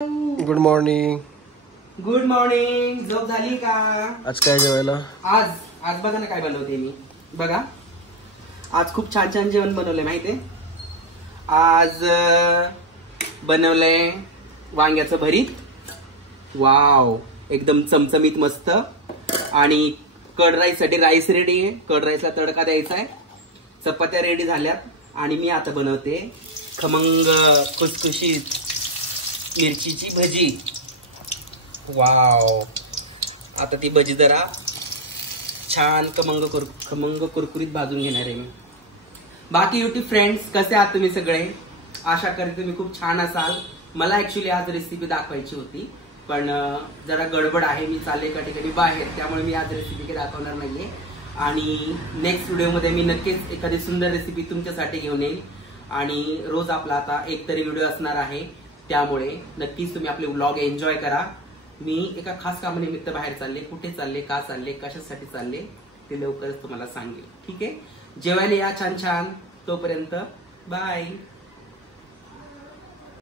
Good morning. Good morning. झोप झाली का? आज काय जेवायला? आज बघा ना काय बनवते मी. बघा आज खूप छान छान जेवण बनवलंय माहितीये. आज बनवलंय वांग्याचं भरीत. वाव, एकदम चमचमीत मस्त. आणि कर्ड राईस साठी राईस रेडी आहे. कर्ड राईसला तडका द्यायचा आहे. चपात्या रेडी झाल्यात. आणि मी आता बनवते खमंग खुसखुशीत मिरचीची भजी. वाव, आता ती भजी जरा छान खमंग कुरकुरीत भाजून घेणार आहे मी. बाकी युट्यूब फ्रेंड्स कसे आहात तुम्ही सगळे? आशा करते तुम्ही खूप छान असाल. मला ऍक्च्युली आज रेसिपी दाखवायची होती, पण जरा गडबड आहे. मी चालले एका ठिकाणी बाहेर, त्यामुळे मी आज रेसिपी काही दाखवणार नाहीये. आणि नेक्स्ट व्हिडिओमध्ये मी नक्कीच एखादी सुंदर रेसिपी तुमच्यासाठी घेऊन येईल. आणि रोज आपला आता एक तरी व्हिडिओ असणार आहे, त्यामुळे नक्कीच तुम्ही आपले व्लॉग एन्जॉय करा. मी एका खास कामानिमित्त बाहेर चालले. कुठे चालले, का चालले, कशासाठी चालले ते लवकरच तुम्हाला सांगेल. ठीक आहे, जेवायला या छान छान. तोपर्यंत बाय.